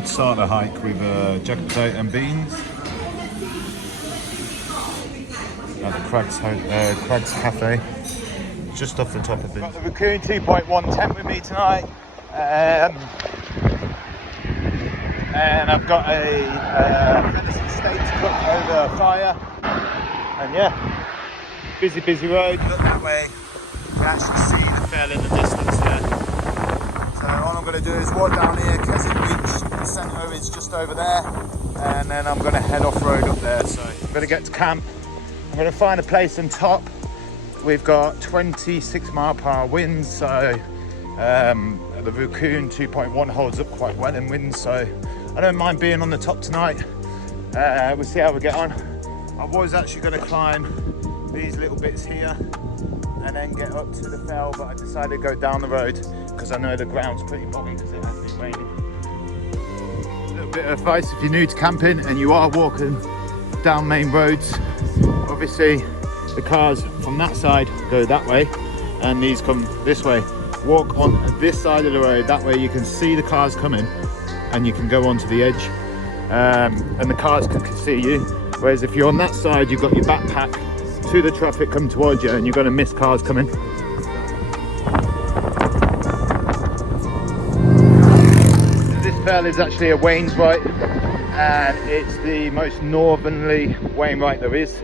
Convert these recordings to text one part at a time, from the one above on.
I'd start the hike with jacket potato and beans at the Crags Cafe, just off the top of it. Got the Raccoon 2.1 tent with me tonight, and I've got a venison steak to cook over a fire, and yeah, busy road. Look that way, you can actually see the fell in the distance there. So all I'm going to do is walk down here. Keswick Beach, the centre is just over there, and then I'm going to head off road up there. So I'm going to get to camp. I'm going to find a place on top. We've got 26-mile-per-hour winds, so the Raccoon 2.1 holds up quite well in winds, so I don't mind being on the top tonight. We'll see how we get on. I was actually going to climb these little bits here and then get up to the fell, but I decided to go down the road because I know the ground's pretty boggy because it has been raining. A little bit of advice: if you're new to camping and you are walking down main roads, obviously the cars from that side go that way and these come this way. Walk on this side of the road, that way you can see the cars coming and you can go onto the edge, and the cars can see you. Whereas if you're on that side, you've got your backpack to the traffic coming towards you and you're going to miss cars coming. This fell is actually a Wainwrights, and it's the most northerly Wainwright there is,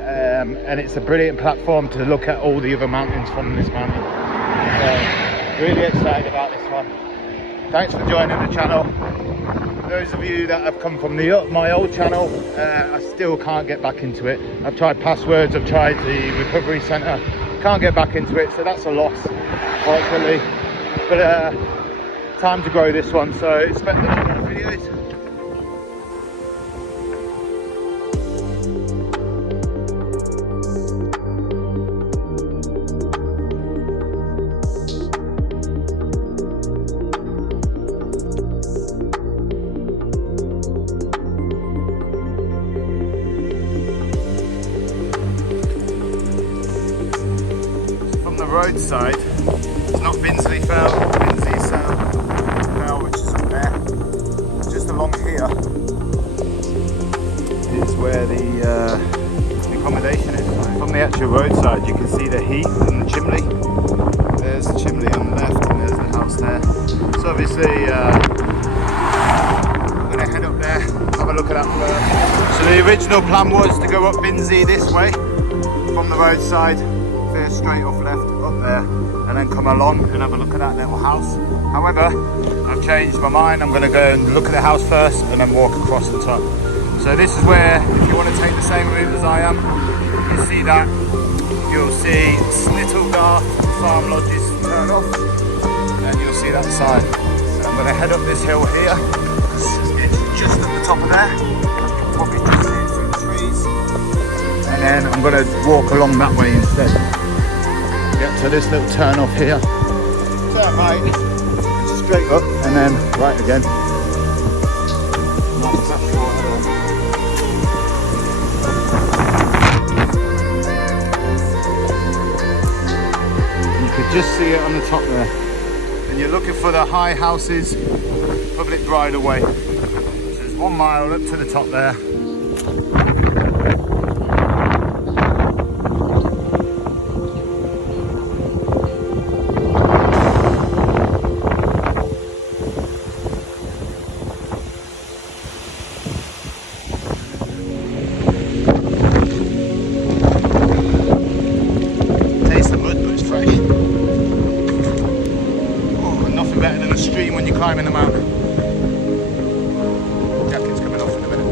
and it's a brilliant platform to look at all the other mountains from this mountain. So really excited about this one. Thanks for joining the channel. Those of you that have come from my old channel, I still can't get back into it. I've tried passwords, I've tried the recovery centre, can't get back into it, so that's a loss, unfortunately. But time to grow this one, so expect the videos. Roadside, it's not Binsey Fell, Binsey Fell, which is up there. Just along here is where the accommodation is. From the actual roadside, you can see the heath and the chimney. There's the chimney on the left, and there's the house there. So obviously, I'm going to head up there, have a look at that first. So the original plan was to go up Binsey this way from the roadside. Straight off left up there and then come along and have a look at that little house. However, I've changed my mind. I'm going to go and look at the house first and then walk across the top. So this is where, if you want to take the same route as I am, you see that, you'll see Snittlegarth Farm Lodges turn off, and you'll see that sign. So I'm going to head up this hill here. It's just at the top of there. You can probably just see it through the trees. And then I'm going to walk along that way instead. Get to this little turn off here, turn right, straight up, and then right again. You could just see it on the top there. And you're looking for the high houses, public bridleway. So there's 1 mile up to the top there. Climbing the mountain. Jacket's coming off in a minute.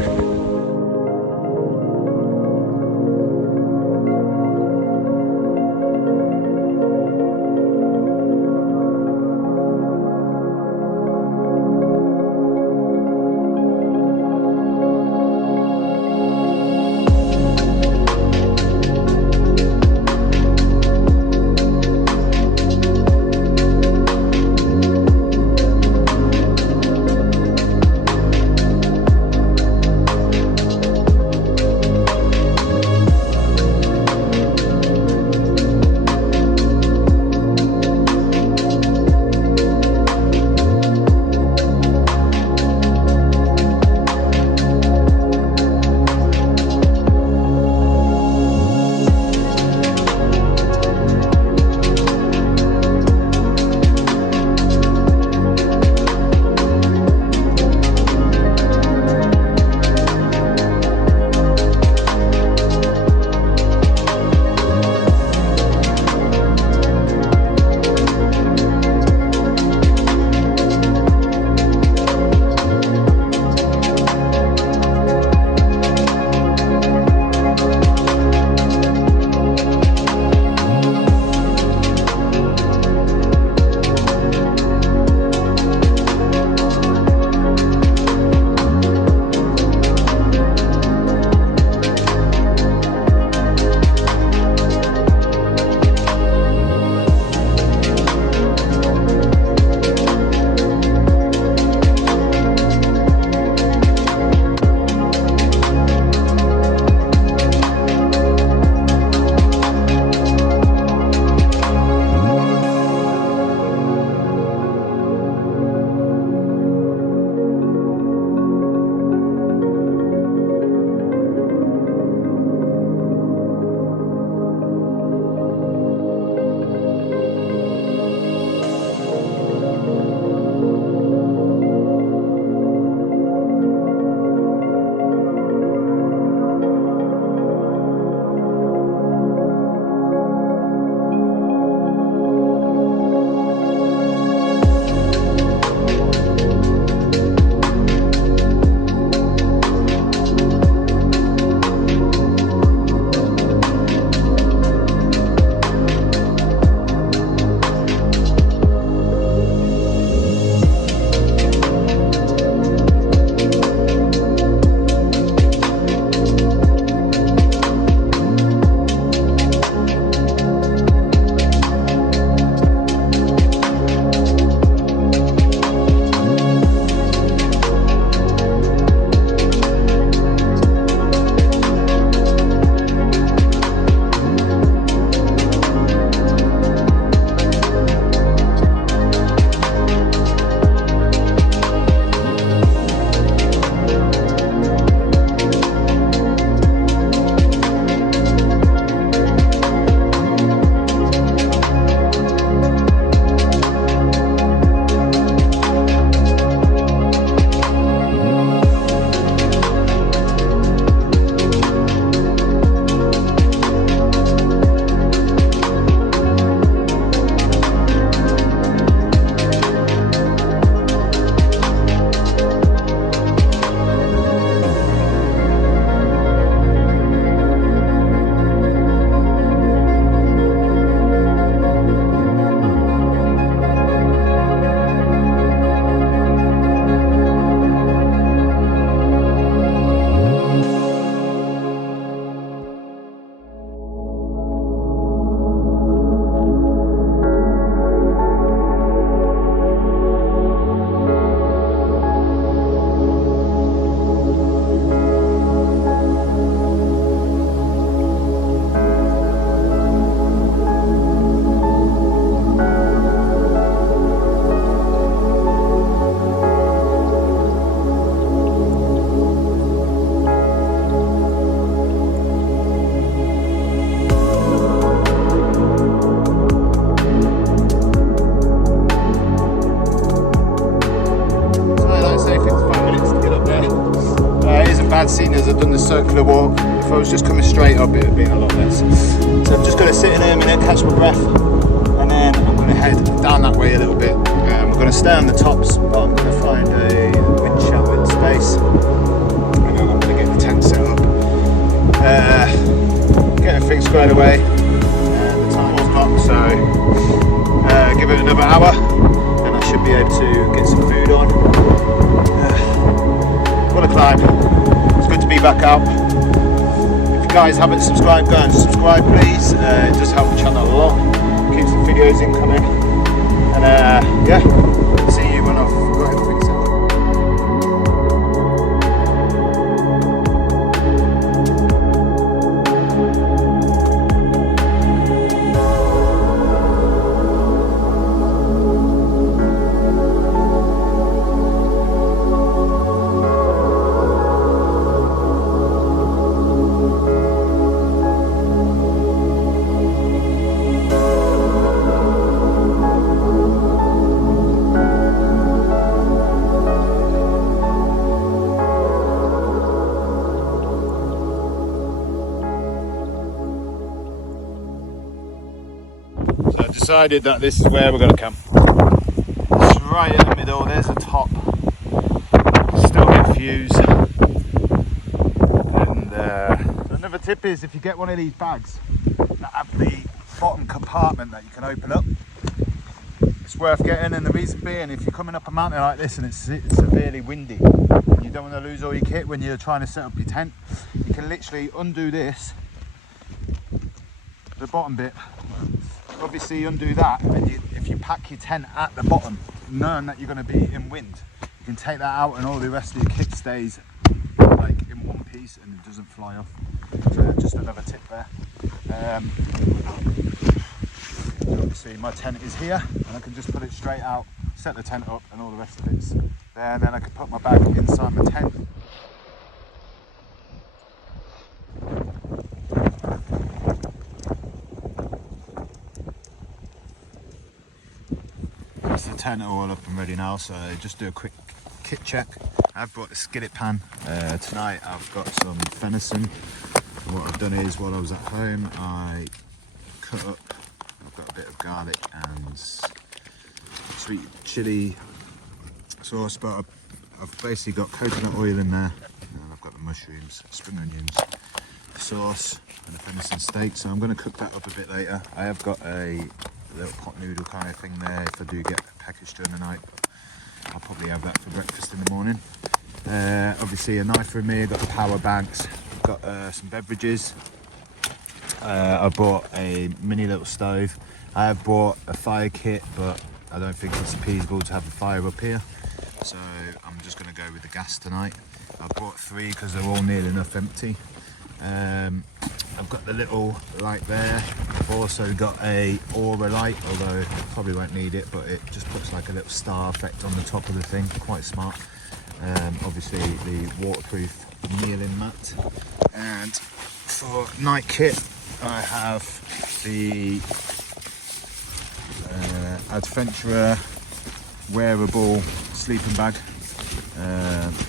I've done the circular walk. If I was just coming straight up, it would have been a lot less. So I'm just going to sit in here a minute, catch my breath, and then I'm going to head down that way a little bit. We're going to stay on the tops, but I'm going to find a wind sheltered space, and then I'm going to get the tent set up, get everything squared away. The time was not, so give it another hour, and I should be able to get some food on. What a climb. It's good to be back out. If you guys haven't subscribed, go and subscribe please. It does help the channel a lot. Keeps the videos incoming. And yeah, see you when I've got everything set up. So I've decided that this is where we're going to camp. It's right in the middle, there's the top. Still get views. And another tip is, if you get one of these bags that have the bottom compartment that you can open up, it's worth getting. And the reason being, if you're coming up a mountain like this and it's severely windy, and you don't want to lose all your kit when you're trying to set up your tent, you can literally undo this, the bottom bit. Obviously undo that, and if you pack your tent at the bottom, knowing that you're going to be in wind, you can take that out and all the rest of your kit stays like in one piece and it doesn't fly off. So just another tip there. Obviously my tent is here and I can just put it straight out, set the tent up and all the rest of it's there, and then I can put my bag inside my tent. The tent are all up and ready now, so just do a quick kit check. I've brought the skillet pan. Tonight I've got some venison. And what I've done is, while I was at home, I cut up, I've got a bit of garlic and sweet chili sauce, but I've basically got coconut oil in there, and I've got the mushrooms, spring onions, sauce and a venison steak. So I'm going to cook that up a bit later. I have got a little pot noodle kind of thing there if I do get packaged during the night. I'll probably have that for breakfast in the morning. Obviously a knife for me, I've got the power banks, I've got some beverages. I bought a mini little stove. I have bought a fire kit, but I don't think it's feasible to have a fire up here, so I'm just going to go with the gas tonight. I bought 3 because they're all nearly enough empty. I've got the little light there. I've also got a aura light, although I probably won't need it, but it just puts like a little star effect on the top of the thing, quite smart. Obviously the waterproof kneeling mat. And for night kit, I have the Adventurer wearable sleeping bag.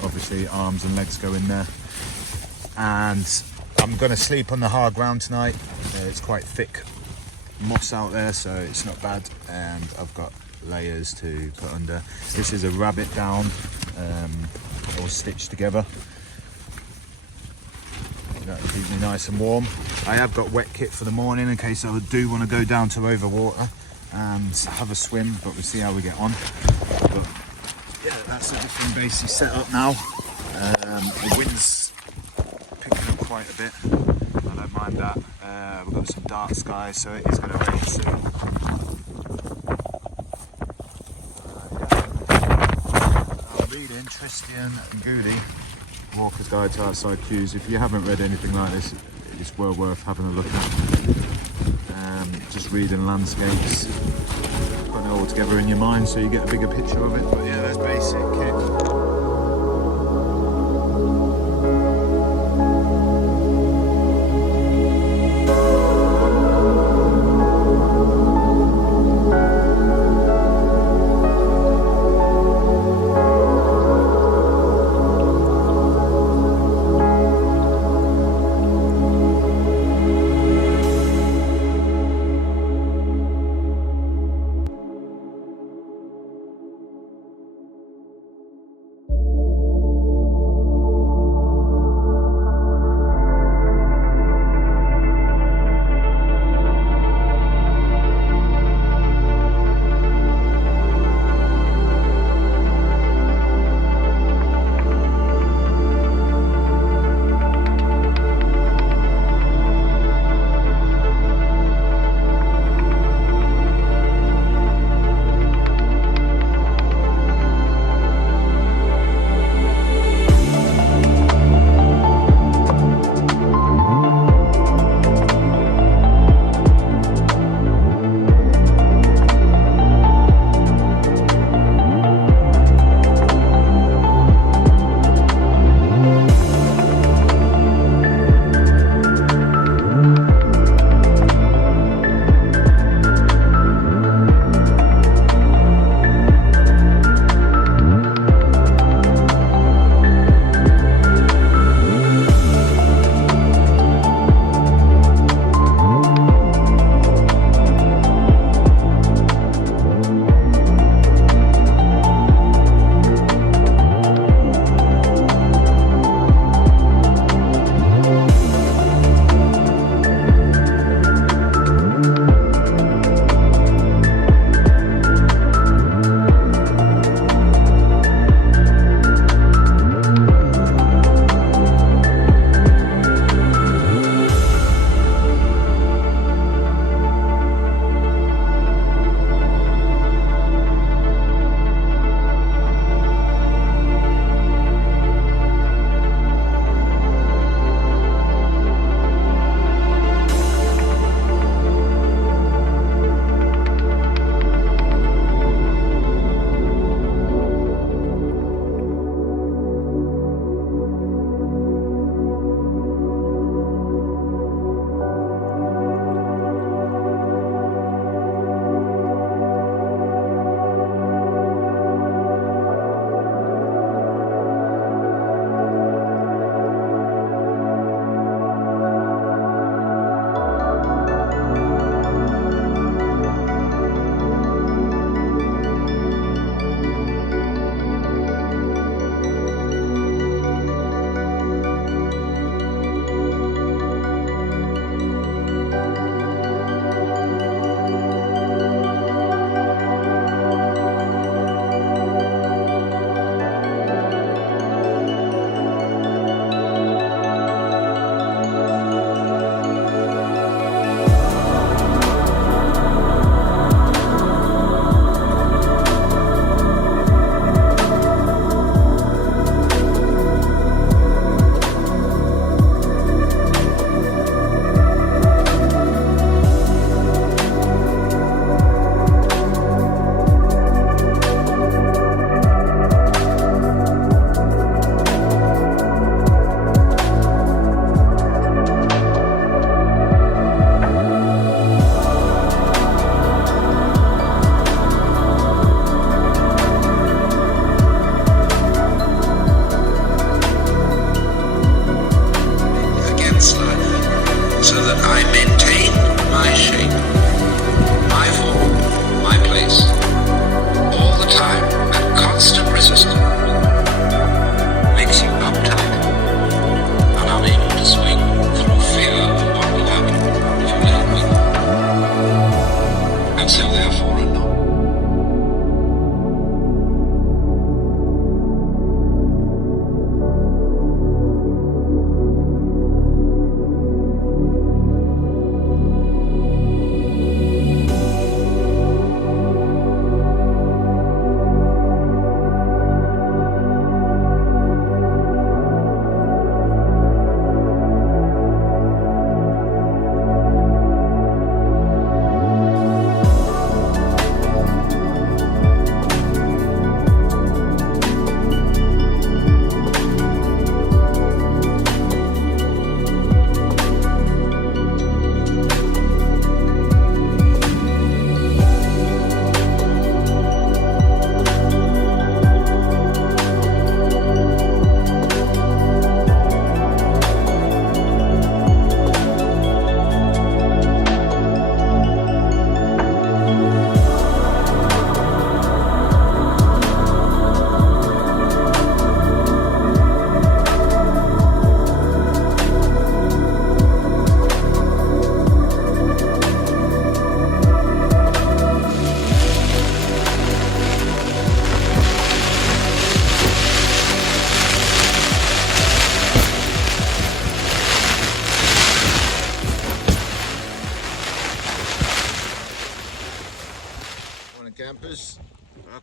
Obviously arms and legs go in there. And I'm going to sleep on the hard ground tonight. It's quite thick moss out there, so it's not bad, and I've got layers to put under. This is a rabbit down, all stitched together. That'll keep me nice and warm. I have got wet kit for the morning in case I do want to go down to over water and have a swim, but we'll see how we get on. But yeah, that's everything basically set up now. The wind's picking up quite a bit. I don't mind that. We've got some dark skies, so it is going to rain soon. I'll read Tristan and Goody, Walker's Guide to Outside Cues. If you haven't read anything like this, it's well worth having a look at. Just reading landscapes, putting it all together in your mind so you get a bigger picture of it. But yeah, that's basic kit.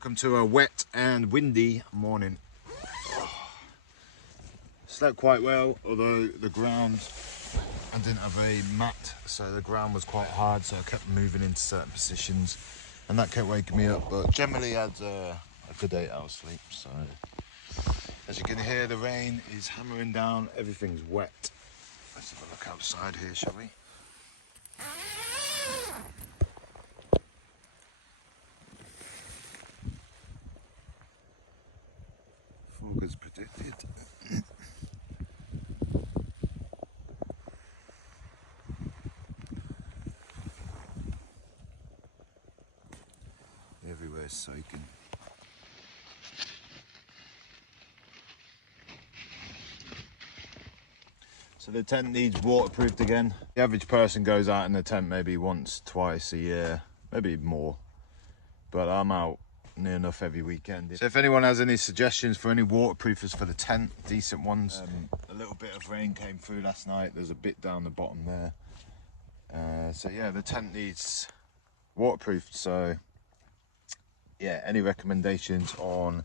Welcome to a wet and windy morning. Slept quite well, although the ground, I didn't have a mat, so the ground was quite hard, so I kept moving into certain positions and that kept waking me up, but generally I had a good 8 hours sleep. So as you can hear, the rain is hammering down, everything's wet. Let's have a look outside here, shall we? Fog as predicted. Everywhere's soaking. So the tent needs waterproofed again. The average person goes out in the tent maybe once, twice a year, maybe more. But I'm out near enough every weekend. So if anyone has any suggestions for any waterproofers for the tent, decent ones. A little bit of rain came through last night. There's a bit down the bottom there. So yeah, the tent needs waterproofed. So yeah, any recommendations on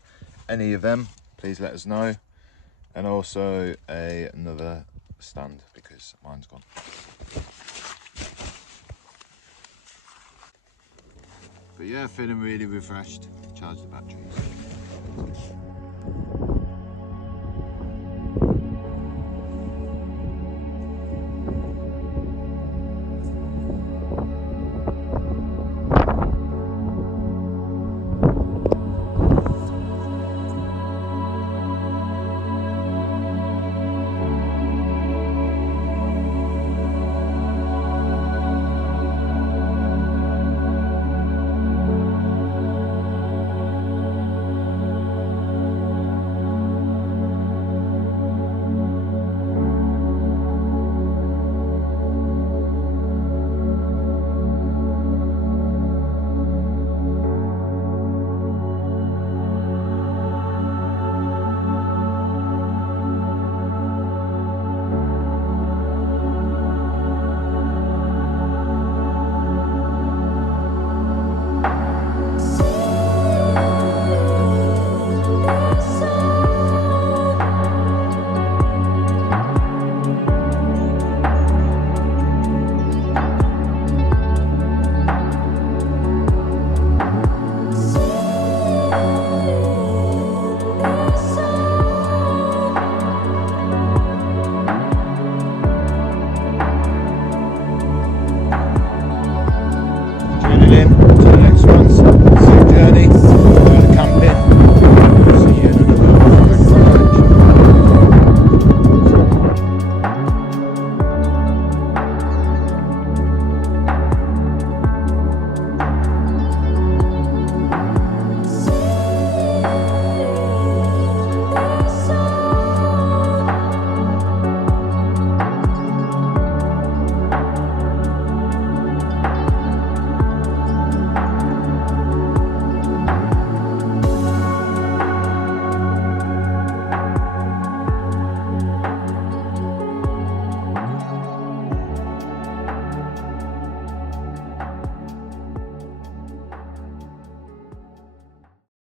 any of them, please let us know. And also another stand, because mine's gone. But yeah, feeling really refreshed. Charge the batteries.